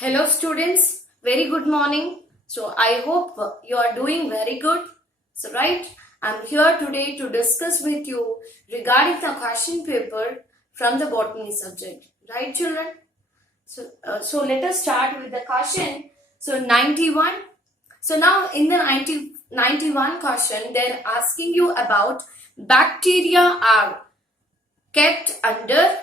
Hello students, very good morning. So I hope you are doing very good. So I'm here today to discuss with you regarding the question paper from the botany subject. Right children? So let us start with the question. So 91. So now in the 91 question, they're asking you about bacteria are kept under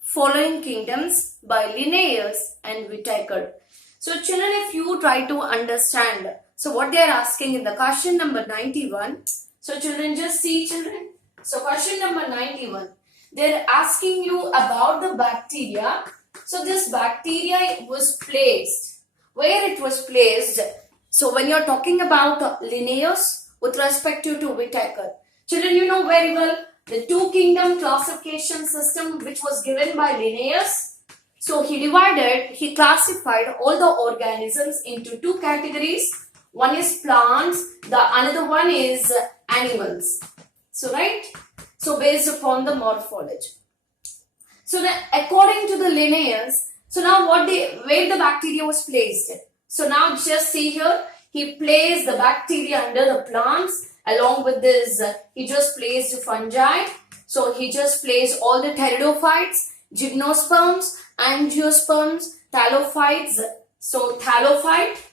following kingdoms by Linnaeus and Whitaker. So children, if you try to understand, so what they are asking in the question number 91. So children, just see children. So question number 91. They're asking you about the bacteria. So this bacteria was placed. Where it was placed? So when you're talking about Linnaeus with respect to Whitaker. Children, you know very well the two kingdom classification system which was given by Linnaeus. So he classified all the organisms into two categories. One is plants, the another one is animals. So so based upon the morphology. So according to the Linnaeus, so now where the bacteria was placed. So now just see here, he placed the bacteria under the plants. Along with this, he just placed fungi. So he just placed all the pteridophytes, gymnosperms, angiosperms, thallophytes. So pteridophyte,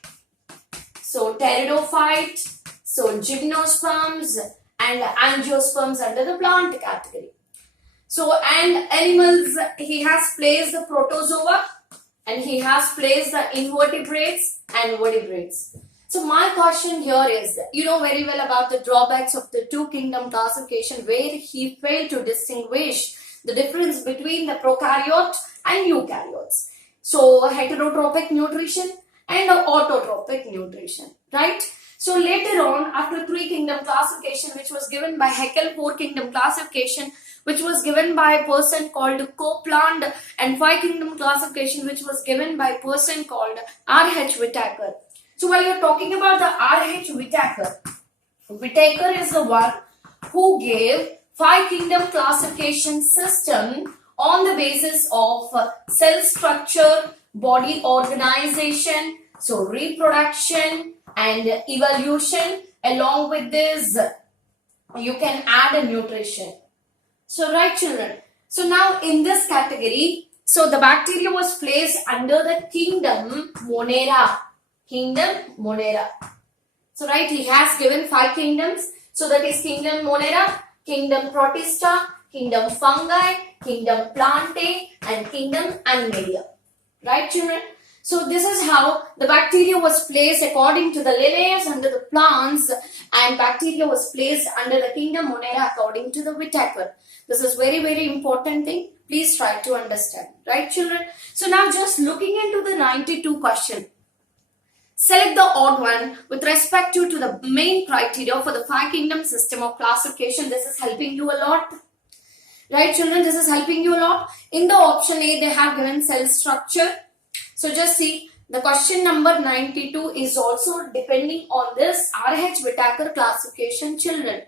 so gymnosperms and angiosperms under the plant category. So and animals, he has placed the protozoa and he has placed the invertebrates and vertebrates. So my question here is, you know very well about the drawbacks of the two kingdom classification where he failed to distinguish the difference between the prokaryote and eukaryotes. So heterotrophic nutrition and autotrophic nutrition, right? So later on, after three kingdom classification which was given by Haeckel, four kingdom classification which was given by a person called Copeland, and five kingdom classification which was given by a person called R.H. Whitaker. So while you're talking about the R.H. Whitaker, Whitaker is the one who gave five kingdom classification system on the basis of cell structure, body organization, so reproduction and evolution. Along with this, you can add a nutrition. So right children, so now in this category, so the bacteria was placed under the kingdom Monera. So he has given five kingdoms. So that is kingdom Monera, kingdom Protista, kingdom Fungi, kingdom Plantae and kingdom Animalia. Right children? So this is how the bacteria was placed according to the Linnaeus under the plants, and bacteria was placed under the kingdom Monera according to the Whitaker. This is very, very important thing. Please try to understand. Right children? So now just looking into the 92 question. Select the odd one with respect to the main criteria for the five kingdom system of classification. This is helping you a lot. Right children, this is helping you a lot. In the option A, they have given cell structure. So just see, the question number 92 is also depending on this R.H. Whitaker classification children.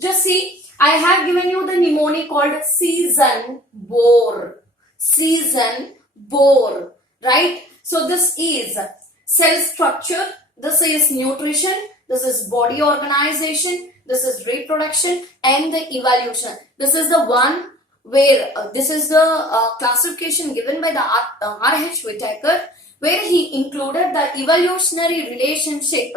Just see, I have given you the mnemonic called season bore. Season bore. Right? So this is cell structure, this is nutrition, this is body organization, this is reproduction and the evolution. This is the one where this is the classification given by the R.H. Whitaker, where he included the evolutionary relationship.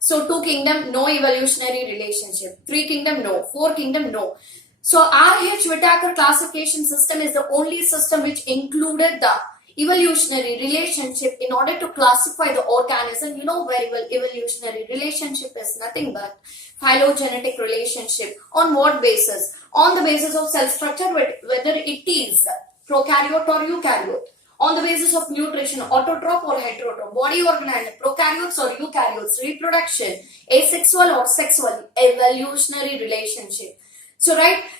So two kingdom, no evolutionary relationship. Three kingdom, no. Four kingdom, no. So R.H. Whitaker classification system is the only system which included the evolutionary relationship in order to classify the organism. You know very well evolutionary relationship is nothing but phylogenetic relationship. On what basis? On the basis of cell structure, whether it is prokaryote or eukaryote. On the basis of nutrition, autotroph or heterotroph, body organism, prokaryotes or eukaryotes, reproduction, asexual or sexual, evolutionary relationship. So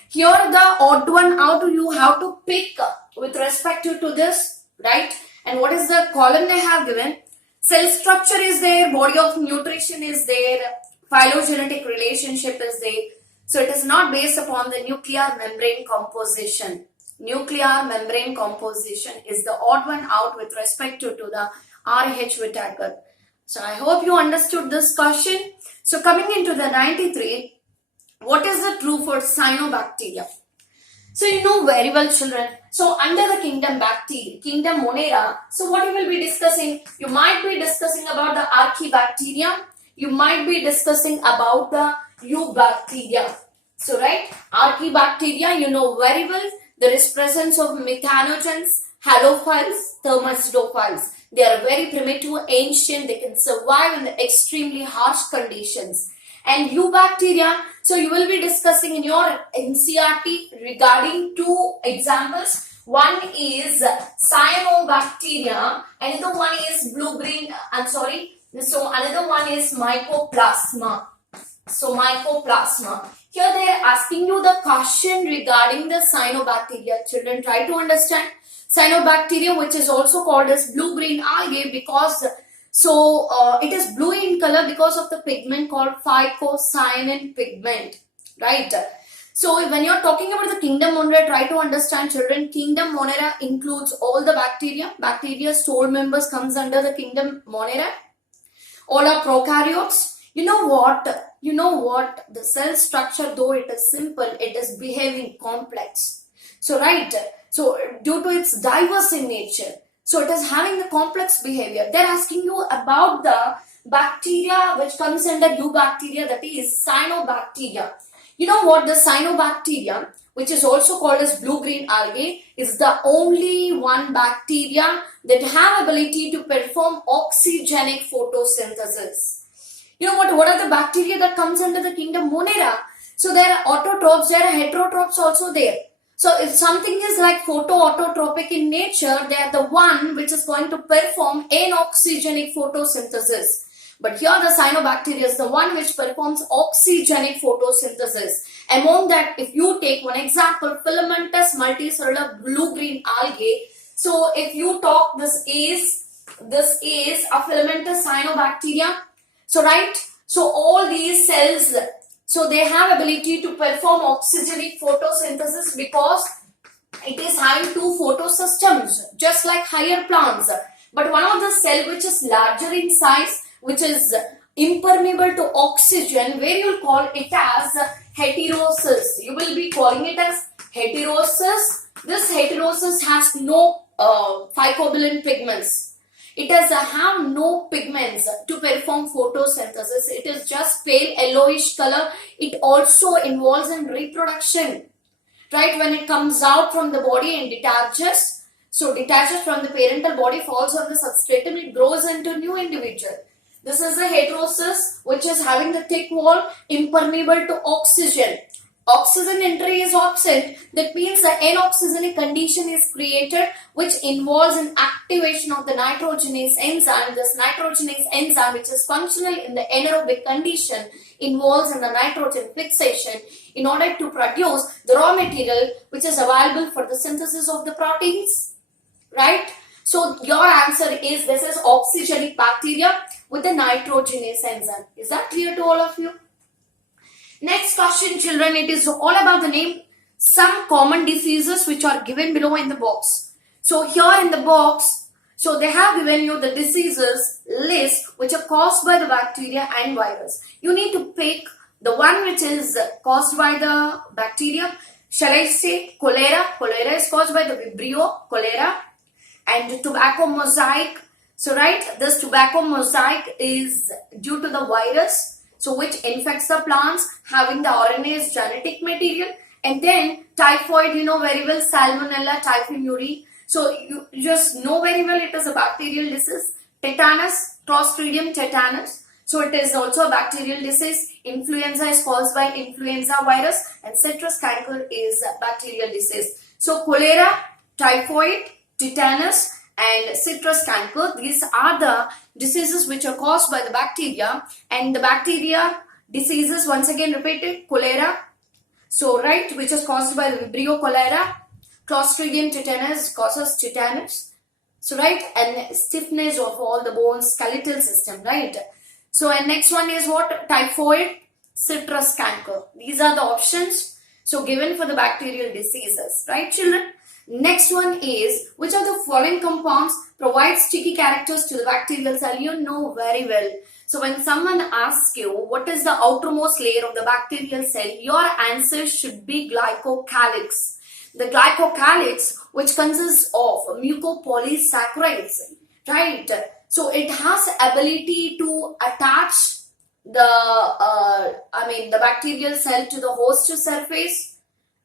here the odd one out you have to pick with respect to this. Right? And what is the column they have given? Cell structure is there, body of nutrition is there, phylogenetic relationship is there. So it is not based upon the nuclear membrane composition. nuclear membrane composition is the odd one out with respect to the RH Whittaker. So I hope you understood this question. So coming into the 93, what is the true for cyanobacteria? So you know very well, children. So under the kingdom bacteria, kingdom Monera, so what you will be discussing? You might be discussing about the Archaebacteria. You might be discussing about the Eubacteria. So right, Archaebacteria, you know very well, there is presence of methanogens, halophiles, thermostophiles. They are very primitive, ancient. They can survive in the extremely harsh conditions. And Eubacteria, so you will be discussing in your NCERT regarding two examples. One is cyanobacteria, another one is blue-green, so another one is mycoplasma. So mycoplasma. Here they are asking you the question regarding the cyanobacteria. Children, try to understand. Cyanobacteria, which is also called as blue-green algae, because it is blue in color because of the pigment called phycocyanin pigment, right? So when you're talking about the kingdom Monera, try to understand, children. Kingdom Monera includes all the bacteria. Bacteria's sole members comes under the kingdom Monera. All are prokaryotes. You know what? The cell structure, though it is simple, it is behaving complex. So right. So due to its diverse in nature, so it is having the complex behavior. They're asking you about the bacteria which comes under Eubacteria, that is cyanobacteria. You know what? The cyanobacteria, which is also called as blue-green algae, is the only one bacteria that have ability to perform oxygenic photosynthesis. You know what are the bacteria that comes under the kingdom Monera? So there are autotrophs, there are heterotrophs also there. So if something is like photoautotropic in nature, they are the one which is going to perform anoxygenic photosynthesis. But here the cyanobacteria is the one which performs oxygenic photosynthesis. Among that, if you take one example, filamentous multicellular blue-green algae. So if you talk, this is a filamentous cyanobacteria. So right, so all these cells, so they have ability to perform oxygenic photosynthesis because it is having two photosystems, just like higher plants. But one of the cell which is larger in size, which is impermeable to oxygen, where you will call it as heterosis. You will be calling it as heterosis. This heterosis has no phycobilin pigments. It does have no pigments to perform photosynthesis. It is just pale yellowish color. It also involves in reproduction. Right, when it comes out from the body and detaches, so detaches from the parental body, falls on the substratum, it grows into new individual. This is a heterosis which is having the thick wall, impermeable to oxygen. Oxygen entry is absent. That means the anoxygenic condition is created, which involves an activation of the nitrogenase enzyme. This nitrogenase enzyme, which is functional in the anaerobic condition, involves in the nitrogen fixation in order to produce the raw material which is available for the synthesis of the proteins. Right? So your answer is, this is oxygenic bacteria with the nitrogenase enzyme. Is that clear to all of you? Next question, children, it is all about the name some common diseases which are given below in the box. So here in the box, so they have given you the diseases list which are caused by the bacteria and virus. You need to pick the one which is caused by the bacteria. Shall I say cholera? Cholera is caused by the Vibrio cholera. And tobacco mosaic. So right, this tobacco mosaic is due to the virus. So which infects the plants having the RNA's genetic material. And then typhoid, you know very well, Salmonella typhimuriae. So you just know very well it is a bacterial disease. Tetanus, Clostridium tetanus. So it is also a bacterial disease. Influenza is caused by influenza virus. And citrus canker is a bacterial disease. So cholera, typhoid, tetanus and citrus canker, these are the diseases which are caused by the bacteria. And the bacteria diseases, once again repeated, cholera, so right, which is caused by the Vibrio cholera. Clostridium tetanus causes tetanus, so right, and stiffness of all the bones, skeletal system, right. So and next one is what? Typhoid, citrus canker. These are the options so given for the bacterial diseases, right children. Next one is, which of the following compounds provide sticky characters to the bacterial cell? You know very well. So when someone asks you what is the outermost layer of the bacterial cell, your answer should be glycocalyx. The glycocalyx, which consists of mucopolysaccharides, right? So it has ability to attach the bacterial cell to the host surface,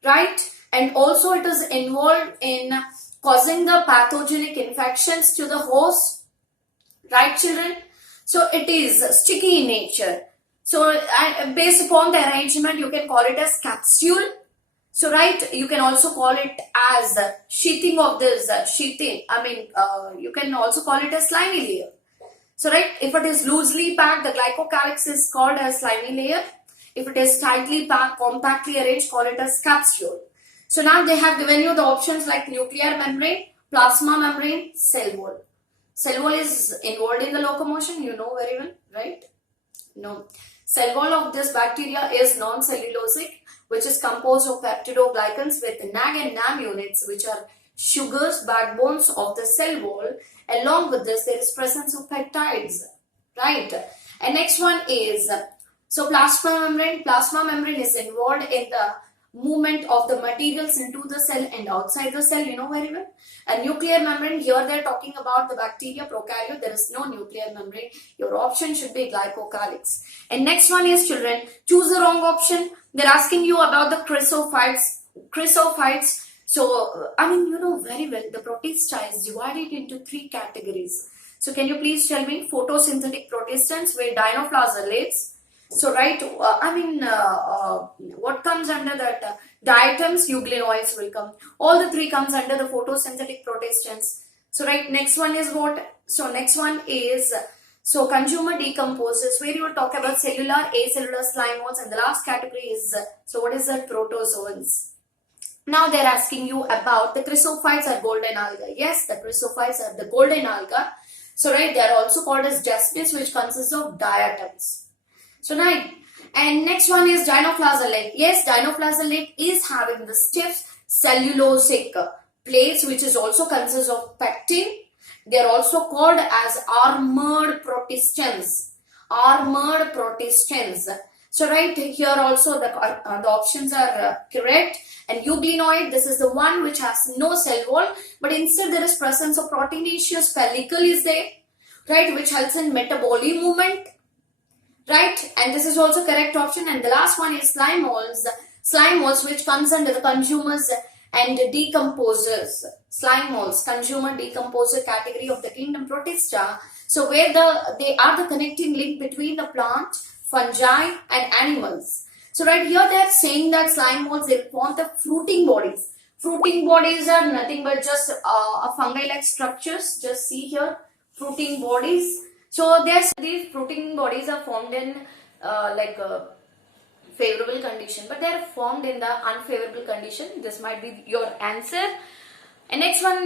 right? And also it is involved in causing the pathogenic infections to the host, right children? So it is sticky in nature. So based upon the arrangement, you can call it as capsule. So right, you can also call it as sheathing of this you can also call it as slimy layer. So right, if it is loosely packed, the glycocalyx is called as slimy layer. If it is tightly packed, compactly arranged, call it as capsule. So now they have given you the options like nuclear membrane, plasma membrane, cell wall. Cell wall is involved in the locomotion, you know very well, right? No. Cell wall of this bacteria is non-cellulosic, which is composed of peptidoglycans with NAG and NAM units, which are sugars, backbones of the cell wall. Along with this, there is presence of peptides, right? And next one is, so plasma membrane. Plasma membrane is involved in the movement of the materials into the cell and outside the cell, you know very well. A nuclear membrane, here they're talking about the bacteria prokaryote, there is no nuclear membrane. Your option should be glycocalyx. And next one is, children, choose the wrong option. They're asking you about the chrysophytes. Chrysophytes, so you know very well, the protista is divided into 3 categories. So can you please tell me? Photosynthetic protistans, where dinoflagellates. So right, what comes under that? Diatoms, euglenoids will come. All the 3 comes under the photosynthetic protistans. So right, next one is what? So next one is, so consumer decomposers, where you will talk about cellular, acellular slime moles, and the last category is, so what is that? Protozoans. Now they're asking you about the chrysophytes or golden alga. Yes, the chrysophytes are the golden alga. So right, they are also called as jaspids, which consists of diatoms. So right, and next one is dinoflagellate. Yes, dinoflagellate is having the stiff cellulosic plates, which is also consists of pectin. They are also called as armored protistans. Armored protistans. So right here also the options are correct. And euglenoid, this is the one which has no cell wall, but instead there is presence of proteinaceous pellicle is there, right, which helps in metabolic movement, right? And this is also correct option. And the last one is slime moles. Slime moles, which comes under the consumers and decomposers. Slime moles, consumer decomposer category of the kingdom Protista. So where they are the connecting link between the plant, fungi and animals. So right here they are saying that slime moles, they form the fruiting bodies. Fruiting bodies are nothing but just a fungi-like structures. Just see here, fruiting bodies. So these fruiting bodies are formed in a favorable condition, but they are formed in the unfavorable condition. This might be your answer. And next one,